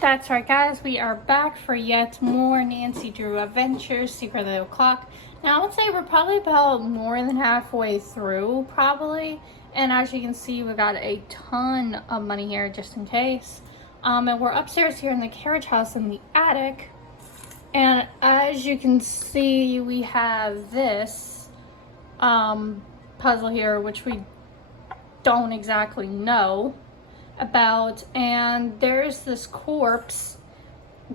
That's right, guys. We are back for yet more Nancy Drew Adventures, Secret of the Clock. Now, I would say we're probably about more than halfway through, probably. And as you can see, we got a ton of money here, just in case. And we're upstairs here in the carriage house in the attic. And as you can see, we have this puzzle here, which we don't exactly know about, and there's this corpse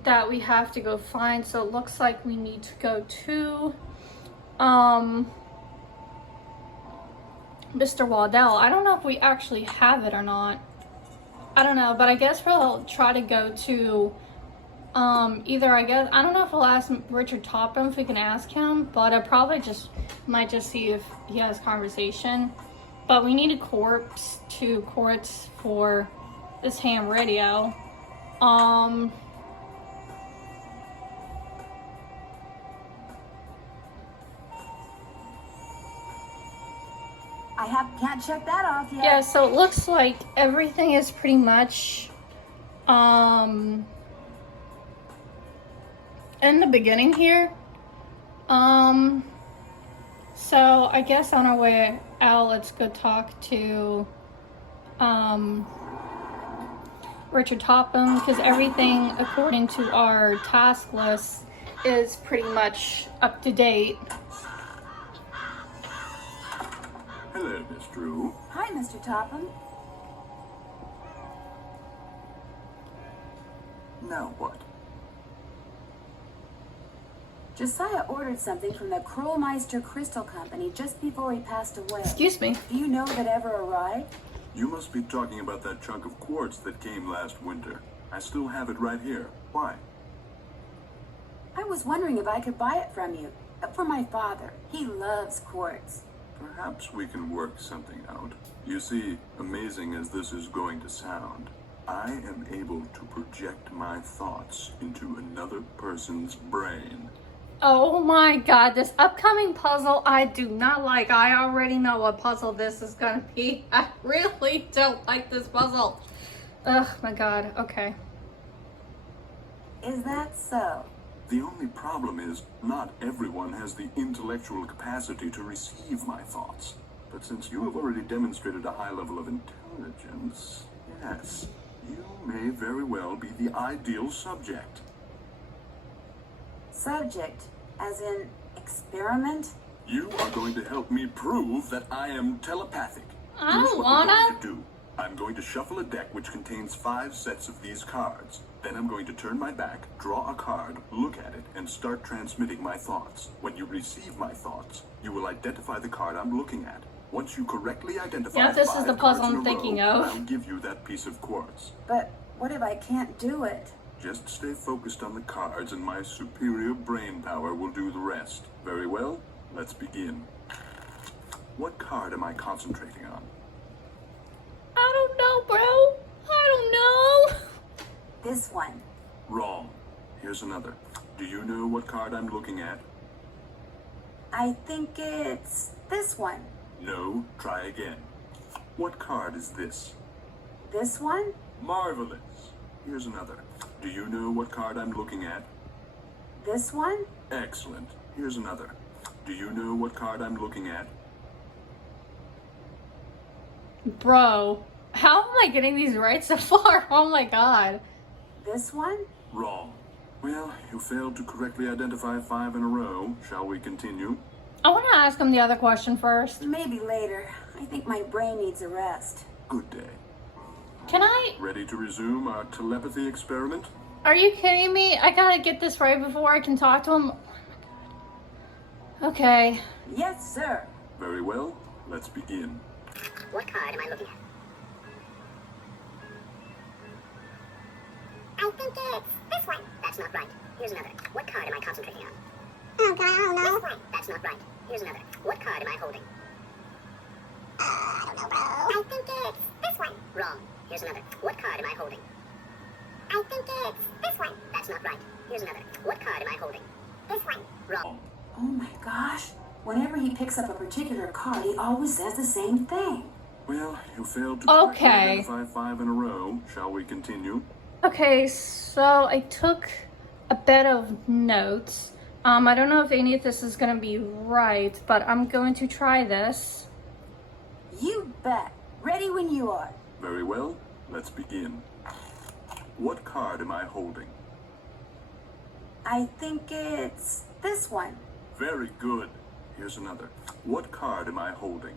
that we have to go find. So it looks like we need to go to Mr. Waddell. I don't know if we actually have it or not. I don't know, but I guess we'll try to go to either, I don't know if we'll ask Richard Topham if we can ask him, but I probably might just see if he has conversation. But we need a corpse to Quartz for this ham radio. I can't check that off yet. Yeah, so it looks like everything is pretty much in the beginning here. So I guess on our way out, let's go talk to Richard Topham, because everything according to our task list is pretty much up to date. Hello, Miss Drew. Hi, Mr. Topham. Now what? Josiah ordered something from the Krollmeister Crystal Company just before he passed away. Excuse me. Do you know if it ever arrived? You must be talking about that chunk of quartz that came last winter. I still have it right here. Why? I was wondering if I could buy it from you. For my father. He loves quartz. Perhaps we can work something out. You see, amazing as this is going to sound, I am able to project my thoughts into another person's brain. Oh my god, this upcoming puzzle I do not like. I already know what puzzle this is gonna be. I really don't like this puzzle. Ugh, my god, okay. Is that so? The only problem is, not everyone has the intellectual capacity to receive my thoughts. But since you have already demonstrated a high level of intelligence, yes, you may very well be the ideal subject. Subject, as in experiment? You are going to help me prove that I am telepathic. I Here's don't what wanna. I'm going to do. I'm going to shuffle a deck which contains 5 sets of these cards. Then I'm going to turn my back, draw a card, look at it, and start transmitting my thoughts. When you receive my thoughts, you will identify the card I'm looking at. Once you correctly identify Yeah, this is 5 the puzzle cards in I'm a thinking row, of. I'll give you that piece of quartz. But what if I can't do it? Just stay focused on the cards and my superior brain power will do the rest. Very well, let's begin. What card am I concentrating on? I don't know, bro. I don't know. This one. Wrong. Here's another. Do you know what card I'm looking at? I think it's this one. No, try again. What card is this? This one? Marvelous. Here's another. Do you know what card I'm looking at? This one? Excellent. Here's another. Do you know what card I'm looking at? Bro, how am I getting these right so far? Oh my god. This one? Wrong. Well, you failed to correctly identify 5 in a row. Shall we continue? I want to ask him the other question first. Maybe later. I think my brain needs a rest. Good day. Can I? Ready to resume our telepathy experiment? Are you kidding me? I gotta get this right before I can talk to him. Oh my god. Okay. Yes, sir. Very well. Let's begin. What card am I looking at? I think it's this one. That's not right. Here's another. What card am I concentrating on? Oh god, I don't know. This one. That's not right. Here's another. What card am I holding? I don't know, bro. I think it's this one. Wrong. Here's another. What card am I holding? I think it's this one. That's not right. Here's another. What card am I holding? This one. Wrong. Oh my gosh. Whenever he picks up a particular card, he always says the same thing. Well, you failed to Okay. identify 5 in a row. Shall we continue? Okay, So I took a bit of notes. I don't know if any of this is gonna be right, but I'm going to try this. You bet. Ready when you are. Very well, let's begin. What card am I holding? I think it's this one. Very good. Here's another. What card am I holding?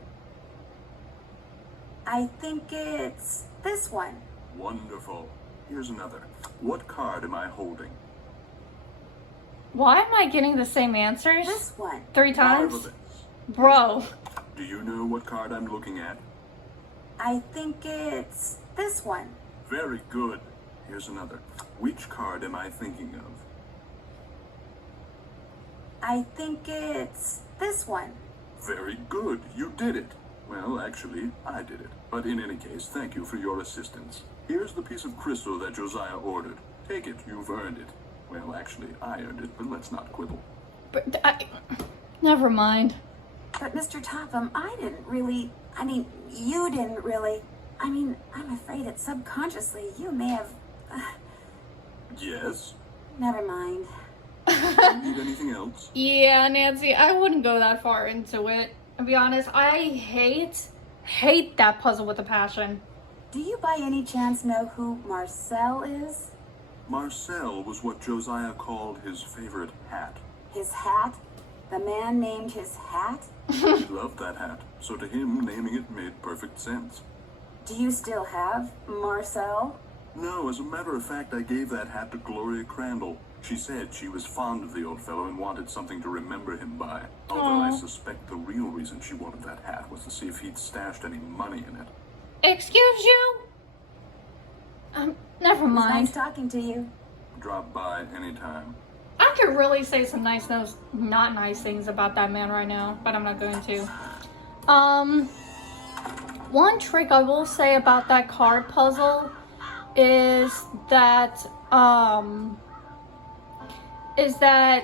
I think it's this one. Wonderful. Here's another. What card am I holding? Why am I getting the same answers? This one. 3 times? Marvelous. Bro. Do you know what card I'm looking at? I think it's this one. Very good. Here's another. Which card am I thinking of? I think it's this one. Very good. You did it. Well, actually, I did it. But in any case, thank you for your assistance. Here's the piece of crystal that Josiah ordered. Take it. You've earned it. Well, actually, I earned it, but let's not quibble. But never mind. But Mr. Topham, you didn't really. I'm afraid that subconsciously you may have. Yes? Never mind. Need anything else? Yeah, Nancy, I wouldn't go that far into it. To be honest, I hate that puzzle with a passion. Do you by any chance know who Marcel is? Marcel was what Josiah called his favorite hat. His hat? The man named his hat? He loved that hat, so to him, naming it made perfect sense. Do you still have Marcel? No, as a matter of fact, I gave that hat to Gloria Crandall. She said she was fond of the old fellow and wanted something to remember him by. Although I suspect the real reason she wanted that hat was to see if he'd stashed any money in it. Excuse you? Never It was mind. nice talking to you. Drop by anytime. I could really say some nice, not nice things about that man right now, but I'm not going to. One trick I will say about that card puzzle is that,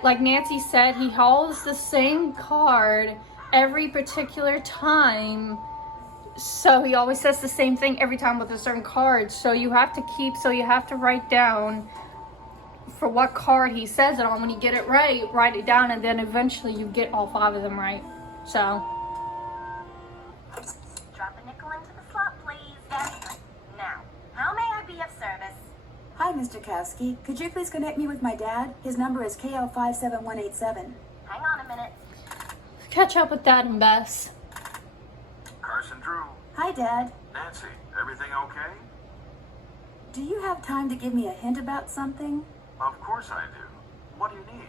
like Nancy said, he holds the same card every particular time. So he always says the same thing every time with a certain card. So you have to write down for what card he says it on. When you get it right, write it down, and then eventually you get all 5 of them right. So. Drop a nickel into the slot, please. Yes. Now, how may I be of service? Hi, Mr. Kowski. Could you please connect me with my dad? His number is KL57187. Hang on a minute. Catch up with Dad and Bess. Carson Drew. Hi, Dad. Nancy, everything okay? Do you have time to give me a hint about something? Of course I do. What do you need?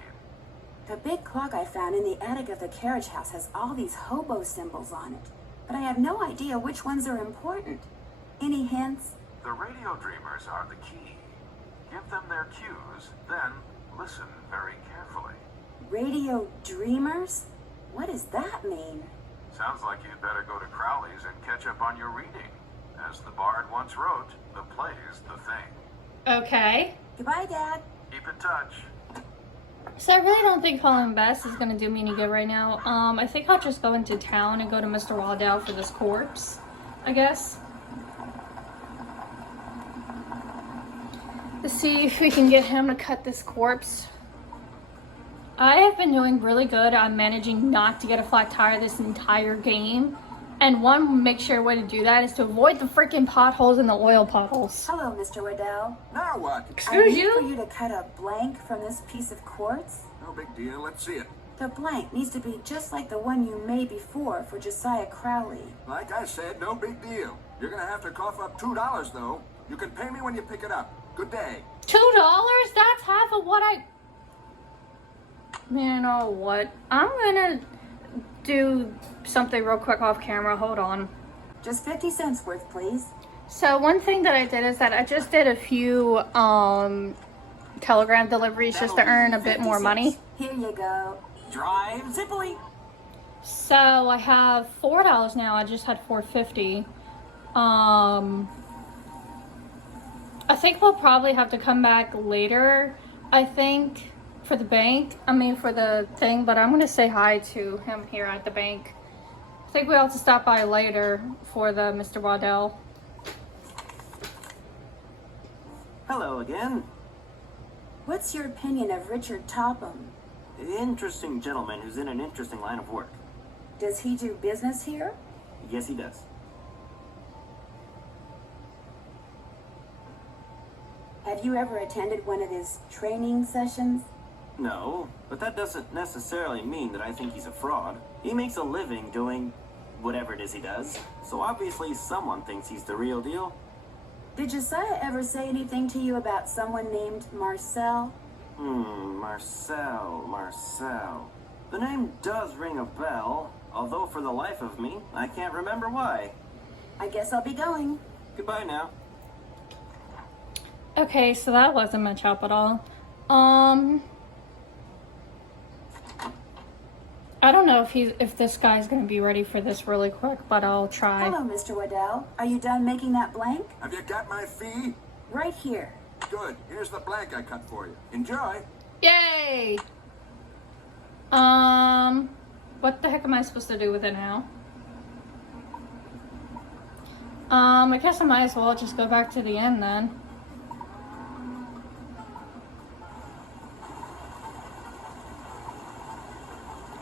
The big clock I found in the attic of the carriage house has all these hobo symbols on it, but I have no idea which ones are important. Any hints? The radio dreamers are the key. Give them their cues, then listen very carefully. Radio dreamers? What does that mean? Sounds like you'd better go to Crowley's and catch up on your reading. As the bard once wrote, the play's the thing. Okay. Goodbye, Dad. Keep in touch. So I really don't think calling Bess is gonna do me any good right now. I think I'll just go into town and go to Mr. Waddell for this corpse, I guess. Let's see if we can get him to cut this corpse. I have been doing really good on managing not to get a flat tire this entire game. And one make sure way to do that is to avoid the freaking potholes and the oil puddles. Hello, Mr. Waddell. Now what? I Excuse need for you? you to cut a blank from this piece of quartz. No big deal. Let's see it. The blank needs to be just like the one you made before for Josiah Crowley. Like I said, no big deal. You're gonna have to cough up $2, though. You can pay me when you pick it up. Good day. $2? That's half of what I... Man, you know what? I'm gonna do something real quick off camera. Hold on. Just 50 cents worth, please. So one thing that I did is that I just did a few telegram deliveries just to earn a bit more money. Here you go. Drive zippily. So I have $4 now. I just had $4.50. I think we'll probably have to come back later, I think, for the bank. For the thing, but I'm going to say hi to him here at the bank. I think we'll have to stop by later for the Mr. Waddell. Hello again. What's your opinion of Richard Topham? Interesting gentleman who's in an interesting line of work. Does he do business here? Yes, he does. Have you ever attended one of his training sessions? No, but that doesn't necessarily mean that I think he's a fraud. He makes a living doing whatever it is he does, so obviously someone thinks he's the real deal. Did Josiah ever say anything to you about someone named Marcel? Marcel. The name does ring a bell, although for the life of me, I can't remember why. I guess I'll be going. Goodbye now. Okay, so that wasn't much help at all. I don't know if this guy's gonna be ready for this really quick, but I'll try. Hello, Mr. Waddell. Are you done making that blank? Have you got my fee? Right here. Good. Here's the blank I cut for you. Enjoy. Yay! What the heck am I supposed to do with it now? I guess I might as well just go back to the end then.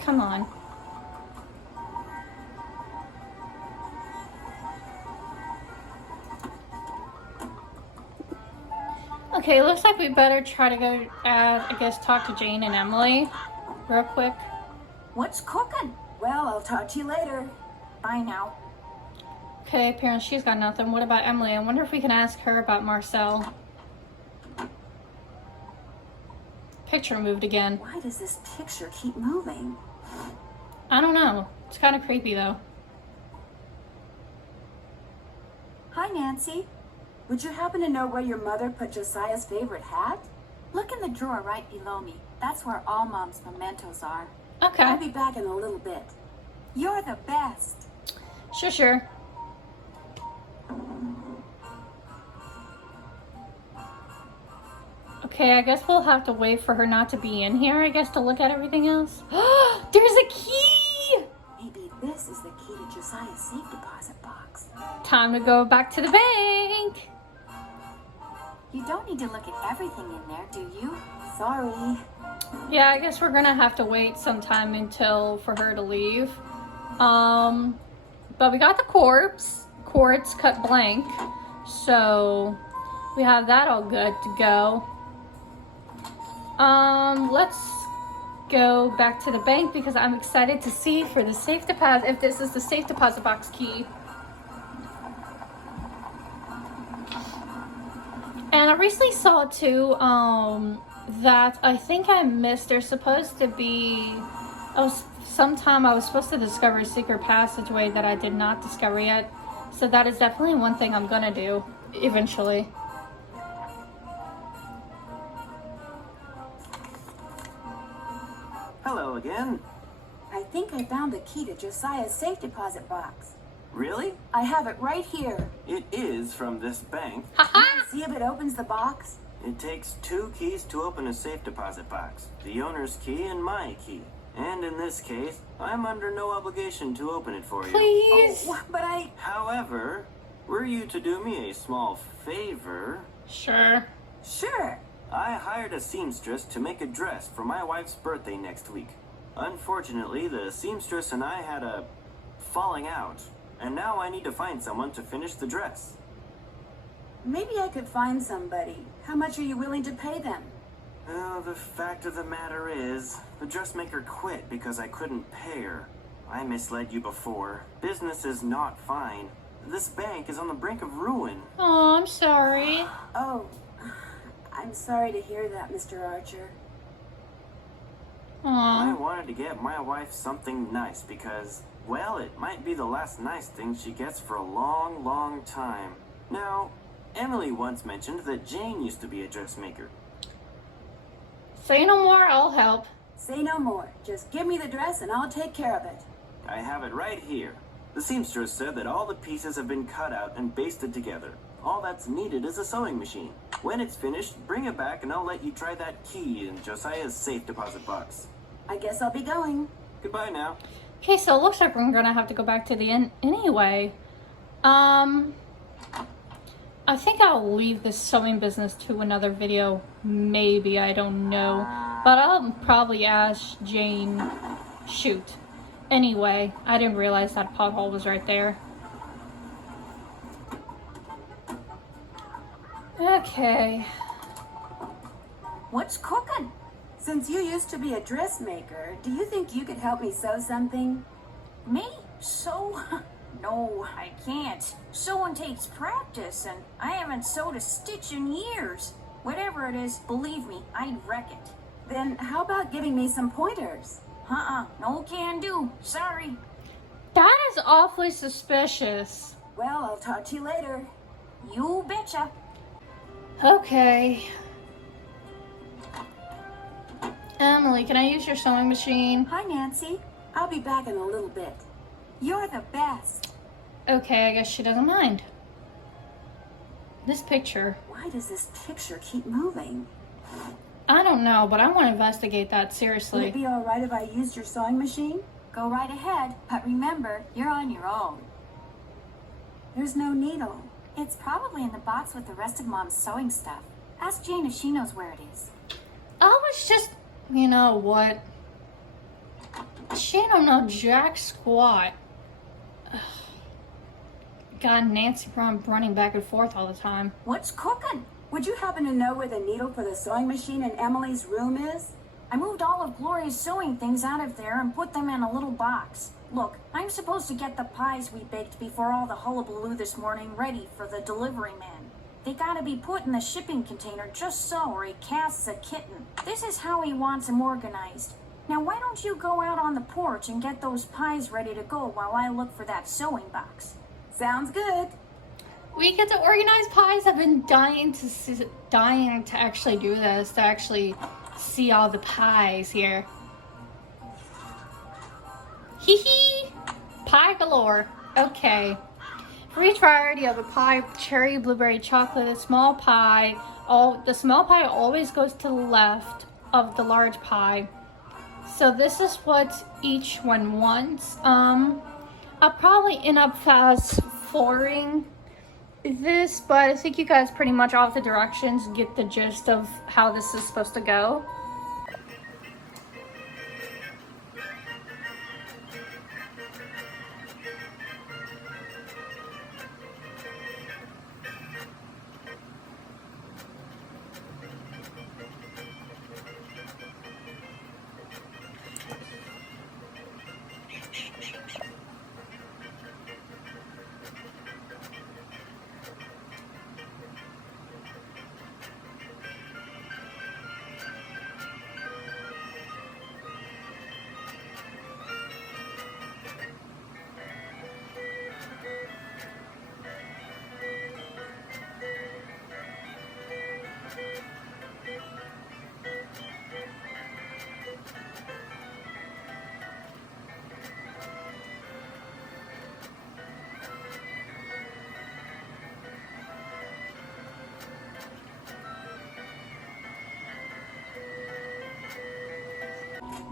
Come on. Okay, looks like we better try to go, I guess, talk to Jane and Emily real quick. What's cooking? Well, I'll talk to you later. Bye now. Okay, apparently she's got nothing. What about Emily? I wonder if we can ask her about Marcel. Picture moved again. Why does this picture keep moving? I don't know. It's kind of creepy though. Hi, Nancy. Would you happen to know where your mother put Josiah's favorite hat? Look in the drawer right below me. That's where all Mom's mementos are. Okay. I'll be back in a little bit. You're the best. Sure. Okay, I guess we'll have to wait for her not to be in here, I guess, to look at everything else. There's a key! Maybe this is the key to Josiah's safe deposit box. Time to go back to the bank. You don't need to look at everything in there, do you? Sorry. Yeah, I guess we're gonna have to wait some time for her to leave. But we got the quartz cut blank, so we have that all good to go. Let's go back to the bank because I'm excited to see for the safe deposit if this is the safe deposit box key. And I recently saw too that I think I missed. There's supposed to be sometime I was supposed to discover a secret passageway that I did not discover yet. So that is definitely one thing I'm gonna do eventually. Hello again. I think I found the key to Josiah's safe deposit box. Really? I have it right here. It is from this bank. Haha! See if it opens the box? It takes 2 keys to open a safe deposit box. The owner's key and my key. And in this case, I'm under no obligation to open it for you. Please. Oh, but I... However, were you to do me a small favor, Sure. Sure. I hired a seamstress to make a dress for my wife's birthday next week. Unfortunately, the seamstress and I had a falling out, and now I need to find someone to finish the dress. Maybe I could find somebody. How much are you willing to pay them? Oh, the fact of the matter is, the dressmaker quit because I couldn't pay her. I misled you before. Business is not fine. This bank is on the brink of ruin. Oh, I'm sorry. Oh, I'm sorry to hear that, Mr. Archer. I Aw. wanted to get my wife something nice because, well, it might be the last nice thing she gets for a long, long time. Now, Emily once mentioned that Jane used to be a dressmaker. Say no more, I'll help. Say no more. Just give me the dress and I'll take care of it. I have it right here. The seamstress said that all the pieces have been cut out and basted together. All that's needed is a sewing machine. When it's finished, bring it back and I'll let you try that key in Josiah's safe deposit box. I guess I'll be going. Goodbye now. Okay, so it looks like we're gonna have to go back to the end anyway. I think I'll leave this sewing business to another video. Maybe, I don't know. But I'll probably ask Jane. Shoot. Anyway, I didn't realize that pothole was right there. Okay. What's cooking? Since you used to be a dressmaker, do you think you could help me sew something? Me? Sew? No, I can't. Sewing takes practice, and I haven't sewed a stitch in years. Whatever it is, believe me, I'd wreck it. Then how about giving me some pointers? No can do. Sorry. That is awfully suspicious. Well, I'll talk to you later. You betcha. Okay. Emily, can I use your sewing machine? Hi, Nancy. I'll be back in a little bit. You're the best. Okay, I guess she doesn't mind. This picture. Why does this picture keep moving? I don't know, but I want to investigate that Would seriously. it be all right if I used your sewing machine? Go right ahead, but remember, you're on your own. There's no needle. It's probably in the box with the rest of Mom's sewing stuff. Ask Jane if she knows where it is. I was just, you know what? She don't know jack squat. Ugh. God, Nancy running back and forth all the time. What's cooking? Would you happen to know where the needle for the sewing machine in Emily's room is? I moved all of Gloria's sewing things out of there and put them in a little box. Look, I'm supposed to get the pies we baked before all the hullabaloo this morning ready for the delivery man. They gotta be put in the shipping container just so, or he casts a kitten. This is how he wants them organized. Now why don't you go out on the porch and get those pies ready to go while I look for that sewing box? Sounds good. We get to organize pies. I've been dying to actually do this, to actually see all the pies here. Hee hee! Pie galore. Okay. For each variety of a pie, cherry, blueberry, chocolate, a small pie. The small pie always goes to the left of the large pie. So this is what each one wants. I'll probably end up fast forwarding this, but I think you guys pretty much off the directions get the gist of how this is supposed to go.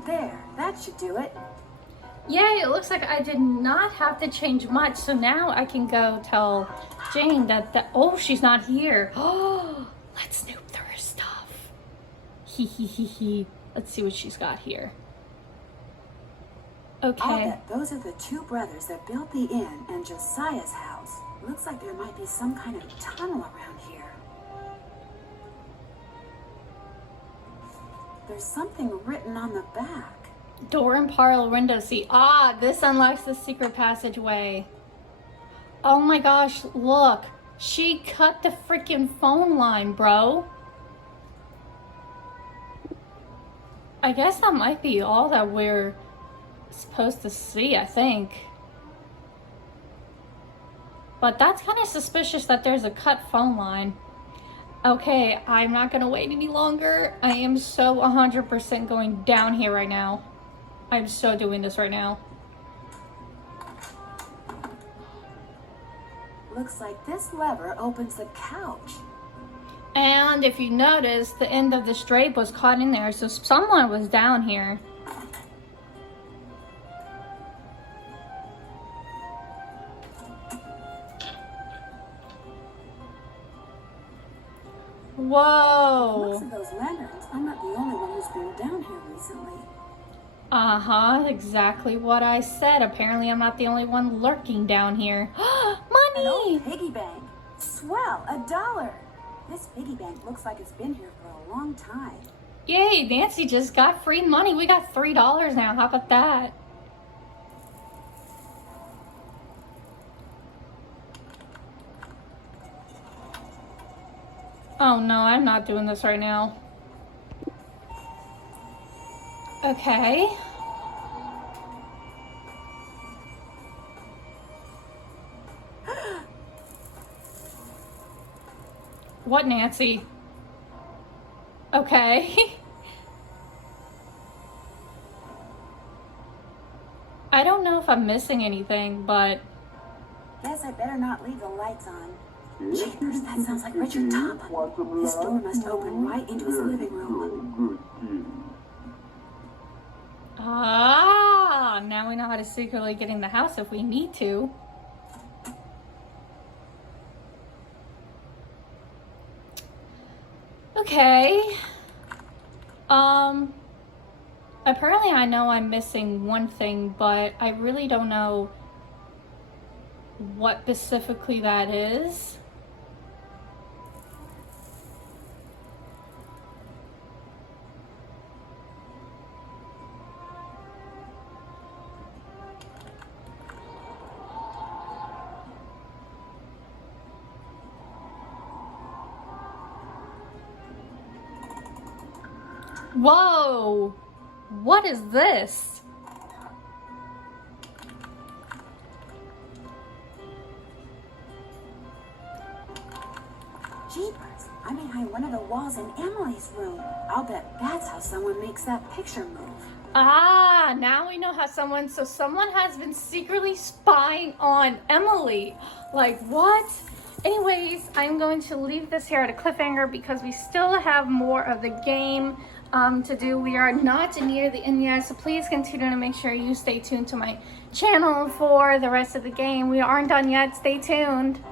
There, that should do it. Yay, it looks like I did not have to change much, so now I can go tell Jane that oh, she's not here. Oh, let's snoop through her stuff. Hee hee hee hee. Let's see what she's got here. I'll Okay. bet those are the two brothers that built the inn and Josiah's house. Looks like there might be some kind of tunnel around here. There's something written on the back. Door and parlor window seat. Ah, this unlocks the secret passageway. Oh my gosh, look. She cut the freaking phone line, bro. I guess that might be all that we're supposed to see, I think. But that's kind of suspicious that there's a cut phone line. Okay, I'm not gonna wait any longer. I am so 100% going down here right now. I'm so doing this right now. Looks like this lever opens the couch. And if you notice, the end of the drape was caught in there, so someone was down here. Whoa. Looks at those lanterns. I'm not the only one who's been down here recently. Uh-huh, exactly what I said. Apparently I'm not the only one lurking down here. Money! An old piggy bank. Swell, $1. This piggy bank looks like it's been here for a long time. Yay, Nancy just got free money. We got $3 now. How about that? Oh no, I'm not doing this right now. Okay. What, Nancy? Okay. I don't know if I'm missing anything, but... Guess I better not leave the lights on. Jeepers, that sounds like Richard Topham. This door must open right into his living room. Ah, now we know how to secretly get in the house if we need to. Okay. Apparently I know I'm missing one thing, but I really don't know what specifically that is. Whoa! What is this? Jeepers, I'm behind one of the walls in Emily's room. I'll bet that's how someone makes that picture move. Ah, now we know how someone has been secretly spying on Emily. Like, what? Anyways, I'm going to leave this here at a cliffhanger because we still have more of the game to do. We are not near the end yet, so please continue to make sure you stay tuned to my channel for the rest of the game. We aren't done yet. Stay tuned.